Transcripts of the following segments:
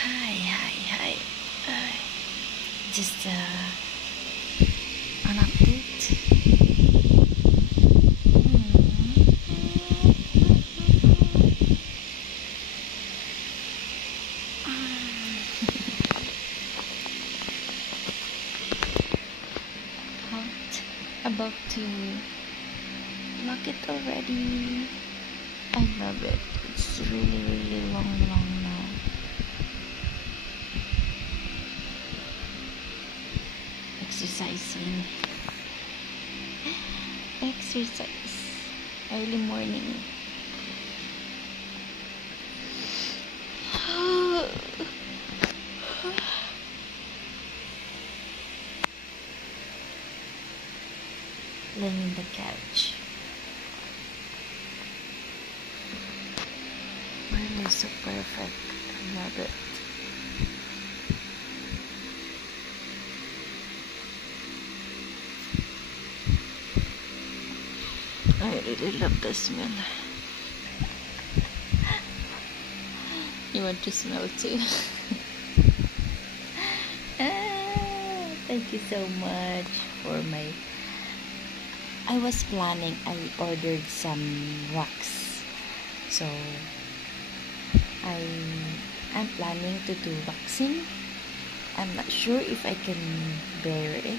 Hi. Uh, just an update. Out. About to lock it already. I love it. It's really long now. Exercising. Exercise. Early morning. Laying in the couch. Really so perfect. I love it. I really love the smell. You want to smell too? Thank you so much for my... I was planning, I ordered some wax. So, I'm planning to do waxing. I'm not sure if I can bear it.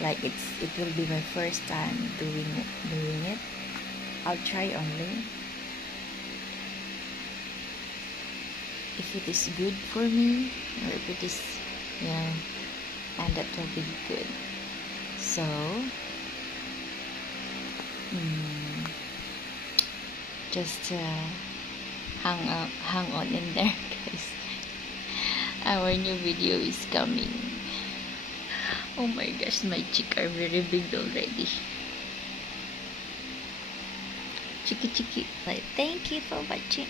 Like it will be my first time doing it. I'll try only. If it is good for me, or if it is, and that will be good. So, just hang on in there, guys. Our new video is coming. Oh my gosh, my cheeks are very big already. Cheeky. Thank you for watching.